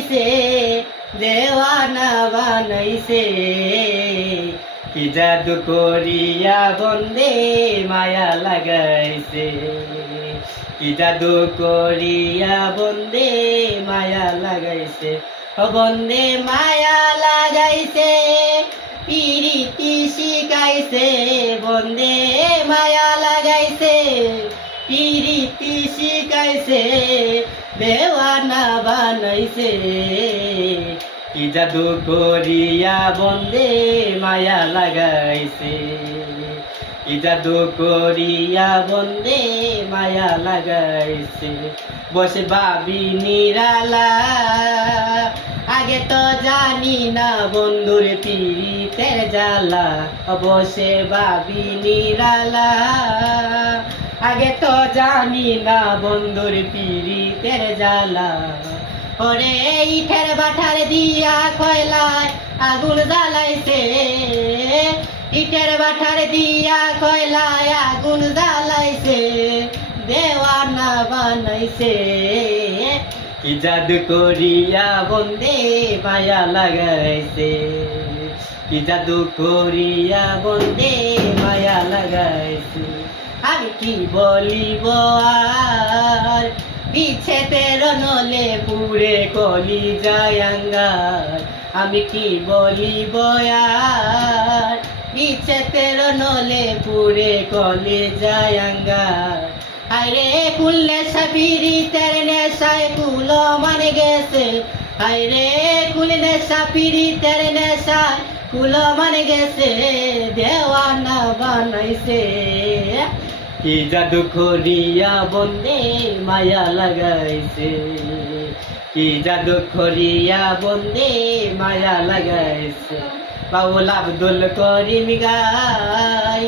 লাগাইছে দেওয়ানা বানাইছে কি জাদু করিয়া বন্দে মায়া লাগাইছে কি জাদু করিয়া বন্দে মায়া লাগাইছে ও বন্দে মায়া লাগাইছে পিরিতি শিখাইছে বন্দে মায়া লাগাইছে পিরিতি শিখাইছে দেওয়ানা বানাইছে কি জাদু করিয়া বন্দে মায়া লাগাইছে কি জাদু করিয়া বন্দে মায়া লাগাইছে বসে ভাবি নিরালা আগে তো জানি না বন্ধুর পীড়িতের জ্বালা বসে ভাবি নিরালা আগে তো জানি না বন্ধুর পীড়িতের জ্বালা ওরে ইটের বাঠার দিয়া কয়লায় আগুন জ্বালাইছে ইটের বাঠার দিয়া কয়লায় আগুন জ্বালাইছে দেওয়ানা বানাইছে কি জাদু করিয়া বন্দে মায়া লাগাইছে কি জাদু করিয়া বন্দে মায়া লাগাইছে আমি কি বলিব আর পিছেতে রনলে পুরে কলি যায় আঙ্গার আমি কি বলিব আর পিছেতে রনলে পুরে কলি যায় আঙ্গার আরে কুললে সাপিরিতের নেশায় কুলো মানে গেছে আরে কুললে সাপিরিতের নেশায় কুলো মানে গেছে দেওয়ানা বানাইছে কি জাদু করিয়া বন্দে মায়া লাগাইছে কি জাদু করিয়া বন্দে মায়া লাগাইছে বাউল আব্দুল করিম গাই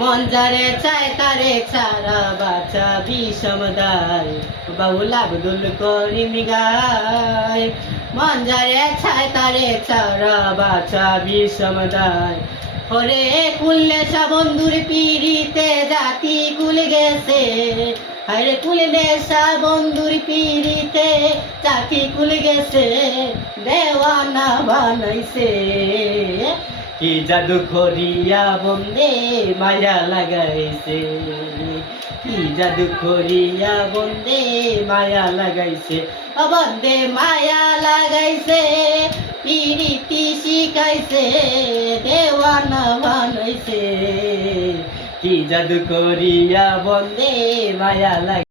মন যারে চায় তারে ছাড়া বাছা বিষমদায় বাউল আব্দুল করিম গাই মন যারে চায় তারে ছাড়া বাছা বিষমদায় ওরে কুললে সা বন্ধুর পিড়িতে জাতি কুল গেছে আরে কুললে সা বন্ধুর পিড়িতে জাতি কুল গেছে দেওয়ানা বানাইছে কি জাদু করিয়া বন্দে মায়া লাগাইছে কি জাদু করিয়া বন্দে মায়া লাগাইছে বন্দে মায়া লাগাইছে পিরিতি শিখাইছে দেওয়ানা বানাইছে কি জাদু করিয়া বন্দে মায়া লাগাইছে।